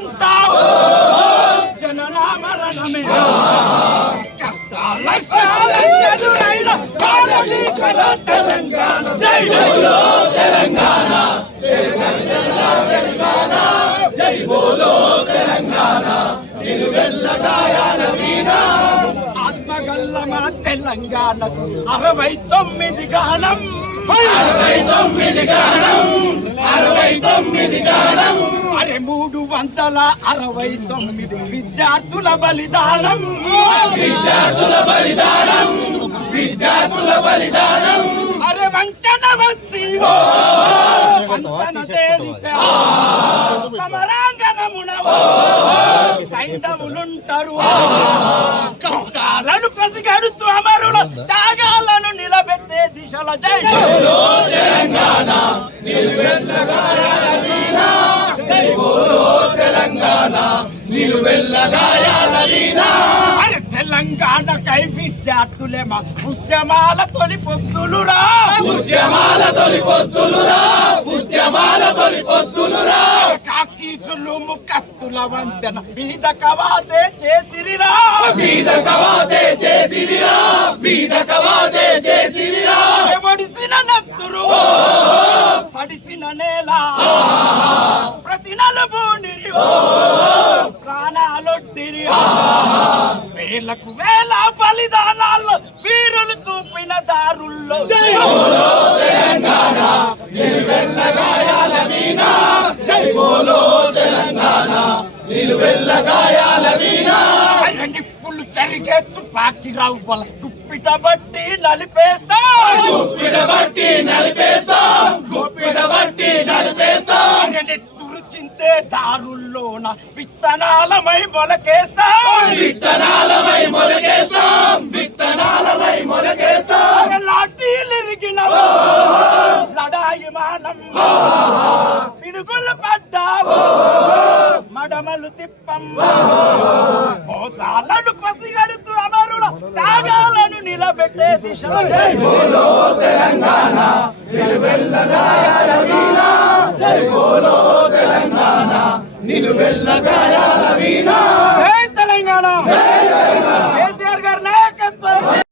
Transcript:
అంతా జననా మరణమే ఎదురైన తెలంగాణ జై బోలో తెలంగాణ జై బోలో తెలంగాణ నిలువెల్ల గాయాల వీణ ఆత్మగల్లమ తెలంగాణకు 69 గానం 69 గానం 69 గానం అరే 369 విద్యార్థుల బలిదానం విద్యార్థుల బలిదానం విద్యార్థుల బలిదానం అరే వంచన వచ్చి వంచన తేలితే సమరాంగణమున సైంధవులుంటారు కౌశాలను ప్రతిగడుతూ అమరుల త్యాగాలను నిలబెట్టే దిశలో జై బోలో తెలంగాణ నిలువెల్ల గాయాల వీణ జై బోలో తెలంగాణ నిలువెల్ల గాయాల వీణ అరే తెలంగాణకై విద్యార్థులేమా ఉద్యమాల తొలి పొద్దులురా ఉద్యమాల తొలి పొద్దులురా ఉద్యమాల తొలి పొద్దులురా కాకీచులు ముకత్తుల వంతెన బీద కవాతే చేసిరిరా బీద కవాతే చేసిరిరా బీద కవాతే చేసిరిరా ఎవడిసిన నత్తురు పడిసిన నేల ప్రతి నలుబూనిరి ప్రాణాలొట్టిరి వేలకు వేల బలిదానాల్లో వీరులు చూపిన దారుల్లో జై బోలో తెలంగాణ నిలువెల్ల గాయాల వీణ జై బోలో తెలంగాణ నిలువెల్ల గాయాల వీణ నిప్పులు చరిగే తుపాకి రవ్వల గుప్పిట బట్టి నలిపేస్తా గుప్పిట బట్టి నలిపేస్తా గుప్పిట బట్టి నలిపేస్తా చింతే దారుల్లోన విత్తనాలమై మొలకేస్తా విత్తనాలమై మొలకేస్తా విత్తనాలమై మొలకేస్తా లాఠీలిరిగిన లడాయి మానం పిడుగులు పడ్డావు మడమలు తిప్పం మోసాలను పసిగడుతూ అమరుల త్యాగాలను నిలబెట్టే దిశలో జై బోలో తెలంగాణ నిలువెల్ల గాయాల వీణ జై బోలో తెలంగాణ నిలువెల్ల గాయాల వీణ